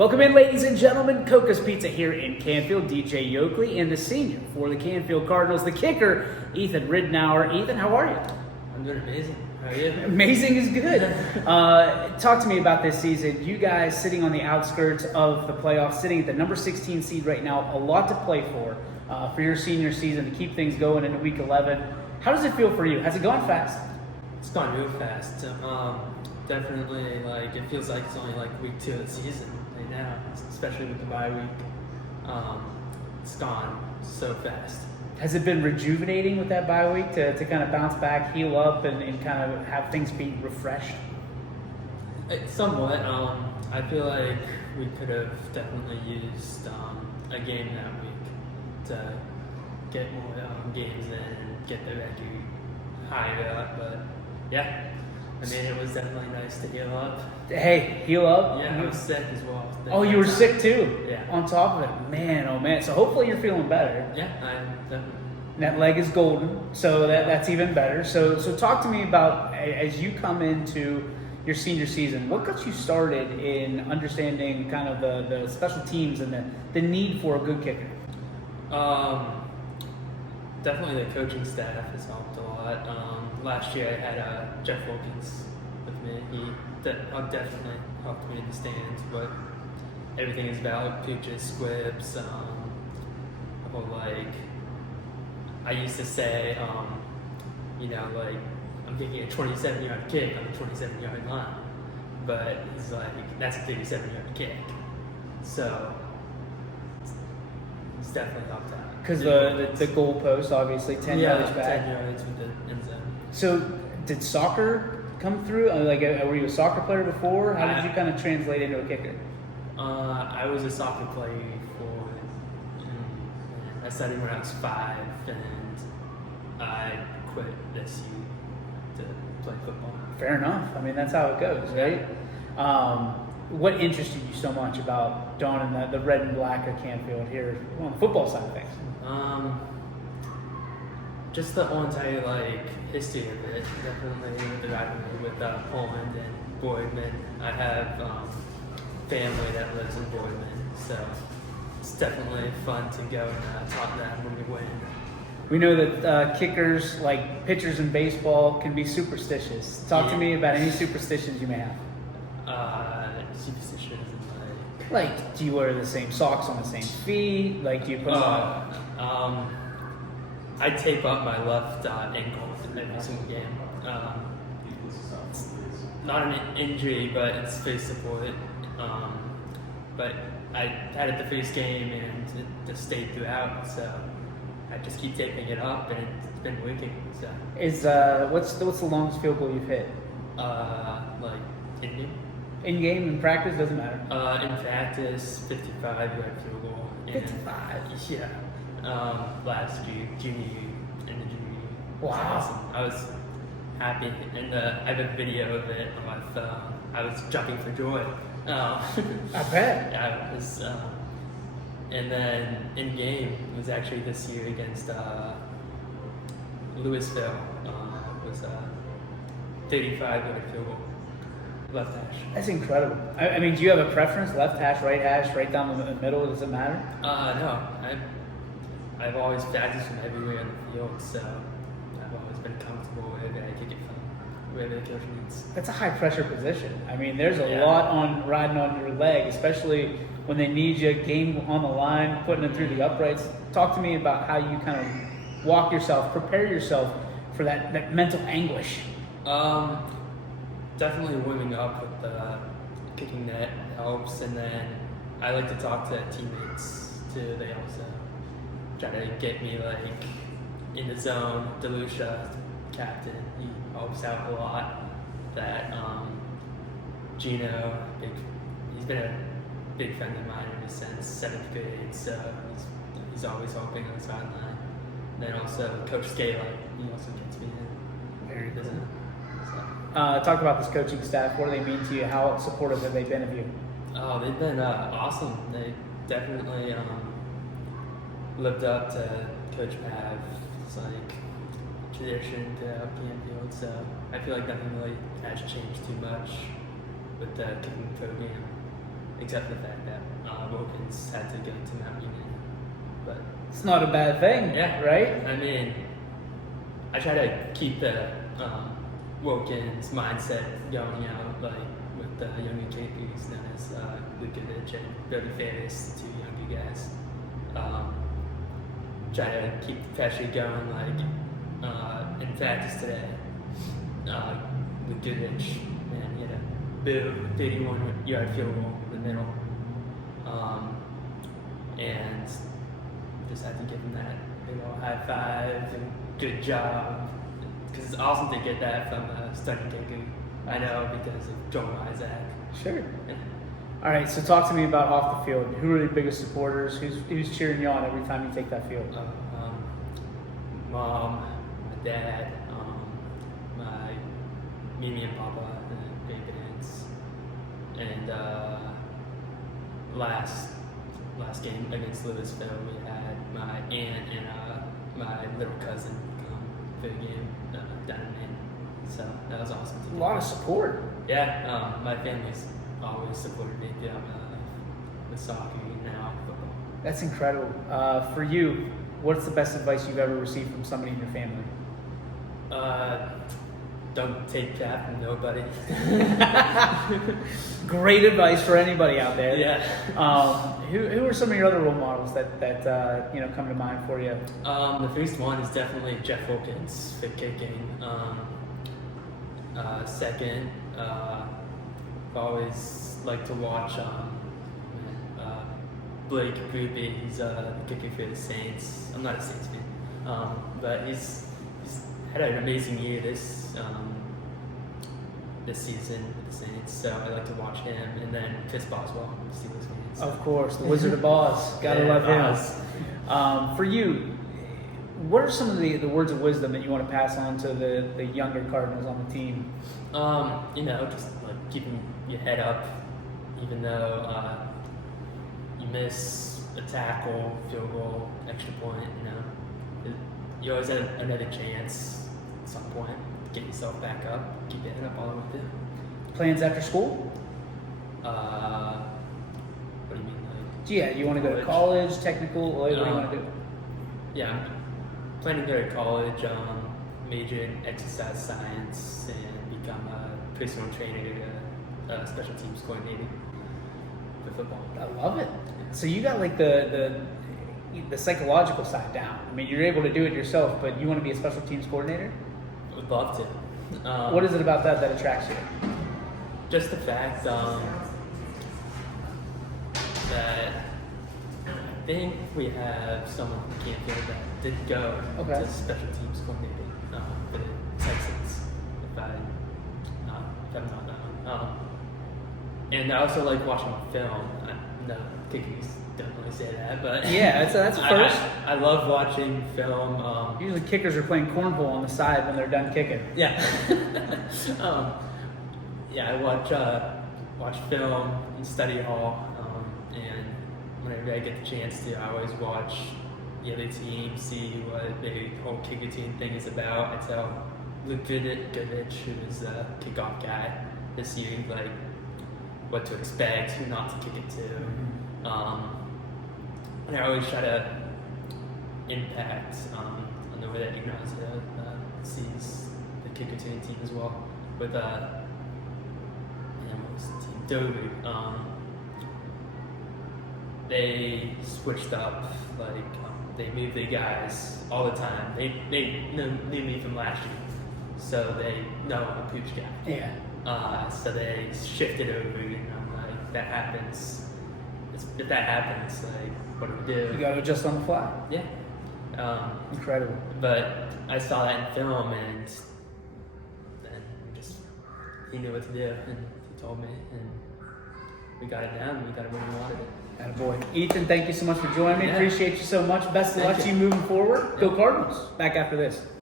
Welcome in, ladies and gentlemen. Coca's Pizza here in Canfield. DJ Yoakley and the senior for the Canfield Cardinals, the kicker, Ethan Rittenour. Ethan, how are you? I'm doing amazing. How are you? Amazing is good. Talk to me about this season. You guys sitting on the outskirts of the playoffs, sitting at the number 16 seed right now. A lot to play for your senior season to keep things going into Week 11. How does it feel for you? Has it gone fast? It's gone real fast. Definitely, it feels like it's only week 2 of the season right now, especially with the bye week. It's gone so fast. Has it been rejuvenating with that bye week to kind of bounce back, heal up, and kind of have things be refreshed? Somewhat. I feel like we could have definitely used a game that week to get more games in and get the record higher up. But yeah, I mean, it was definitely nice to heal up. Hey, heal up? Yeah, I was sick as well. Oh, you were sick too? Yeah. On top of it. Man, oh man. So hopefully you're feeling better. Yeah, I'm definitely. That leg is golden, so that's even better. So talk to me about, as you come into your senior season, what got you started in understanding kind of the special teams and the need for a good kicker? Definitely the coaching staff has helped a lot. Last year I had Jeff Wilkins with me. He definitely helped me understand what everything is about, pitches, squibs, the whole I used to say, I'm taking a 27-yard kick on the 27-yard line, but he's like, that's a 37-yard kick. So it's definitely helped out. Because the goalpost, obviously, 10 yards back. 10 yards with the end zone. So did soccer come through? Were you a soccer player before? How did you kind of translate into a kicker? I was a soccer player I started when I was 5, and I quit this year to play football. Fair enough. I mean, that's how it goes, right? What interested you so much about donning the red and black of Canfield here on the football side of things? Just the whole entire history of it. Definitely with the rivalry with Poland and Boardman. I have family that lives in Boardman, so it's definitely fun to go and talk to them when we win. We know that kickers, like pitchers in baseball, can be superstitious. Talk to me about any superstitions you may have. Superstitions do you wear the same socks on the same feet? Do you put on? I tape up my left ankle every single game. It's not an injury, but it's face support. But I had it the first game and it just stayed throughout, so I just keep taping it up and it's been working. So What's the longest field goal you've hit? In game. In game, in practice, doesn't matter. In practice, 55-yard field goal. 55. Yeah. Last year, junior year, and the junior year. Wow. Awesome. I was happy, and I have a video of it on my phone. I was jumping for joy. I bet. I was, and then in game was actually this year against Louisville. Was a 35-yard field goal, left hash. That's incredible. I mean, do you have a preference? Left hash, right down the middle? Does it matter? No. I've always practiced from everywhere on the field, so I've always been comfortable wherever I kick it from, wherever the coach needs. That's a high pressure position. I mean, there's a lot on riding on your leg, especially when they need you, game on the line, putting it through the uprights. Talk to me about how you kind of walk yourself, prepare yourself for that mental anguish. Definitely warming up with the kicking net helps, and then I like to talk to teammates too. They also try to get me in the zone. Delusha, captain, he helps out a lot. That Gino, he's been a big friend of mine ever since 7th grade, so he's always helping on the sideline. And then also Coach Scala, he also gets me in. Very good. So. Talk about this coaching staff. What do they mean to you? How supportive have they been of you? Oh, they've been awesome. They definitely lived up to Coach Pav's tradition to Canfield. So I feel like nothing really has changed too much with the kicking program. except for the fact that Wilkins had to go to Mount Union. But It's not a bad thing, yeah, right? I mean, I try to keep the Wilkins mindset going out, like with the younger KPs known as Lukovic and Billy Ferris, the two younger guys. Try to keep the pressure going, like in practice today. Lukovic, man, he had a big 31-yard field goal in the middle. And just had to give him that high five and good job. Because it's awesome to get that from a starting kicker. I know because of Joel Isaac. Sure. All right, so talk to me about off the field. Who are your biggest supporters? Who's cheering you on every time you take that field? Mom, my dad, my Mimi and Papa, the big aunts, and last game against Louisville, we had my aunt and my little cousin come for the game down in Maine. So that was awesome. A lot of support. Yeah, my family's always supported me with soccer and now football. That's incredible. For you, what's the best advice you've ever received from somebody in your family? Don't take crap from nobody. Great advice for anybody out there. Yeah. Who are some of your other role models that come to mind for you? The first one is definitely Jeff Wilkins for kicking. Second, I've always liked to watch Blake Gruby. He's the kicker for the Saints. I'm not a Saints fan, but he's had an amazing year this season with the Saints. So I like to watch him, and then Chris Boswell, Steelers fans. Of course, the Wizard of Oz. Gotta love him. For you, what are some of the words of wisdom that you want to pass on to the younger Cardinals on the team? Just like keeping your head up, even though you miss a tackle, field goal, extra point. You always have another chance at some point. Get yourself back up, keep your head up all the way through. Plans after school? What do you mean? Yeah, you want to go to college, technical, what do you want to do? Yeah, I'm planning to go to college, major in exercise science, and become a personal trainer, a special teams coordinator for football. I love it. So you got like the psychological side down. I mean, you're able to do it yourself, but you want to be a special teams coordinator? I would love to. What is it about that attracts you? Just the fact that I think we have someone from CANFIELD that did go to special teams coordinator for the Texans, if I'm not wrong. And I also like watching film. No, kickers don't really say that, but yeah, that's a first. I love watching film. Usually kickers are playing cornhole on the side when they're done kicking. Yeah. I watch film in study hall, and whenever I get the chance to, I always watch the other team, see what the whole kicker team thing is about. I tell Lukovic, who is the kickoff guy this year, like what to expect, who not to kick it to. And I always try to impact on the way that Ignacio sees the kicker team as well. With what was the team? Dover. They switched up, they moved the guys all the time. They knew me from last year, so they know I'm a pooch guy. Yeah. So they shifted over, and I'm like, that happens. If that happens, what do we do? You got to adjust on the fly. Yeah. Incredible. But I saw that in film, and then he knew what to do, and he told me, and we got it down, and we got it where we wanted it. Attaboy. Ethan, thank you so much for joining me. Yeah. Appreciate you so much. Best of luck to you moving forward. Go Cardinals. Back after this.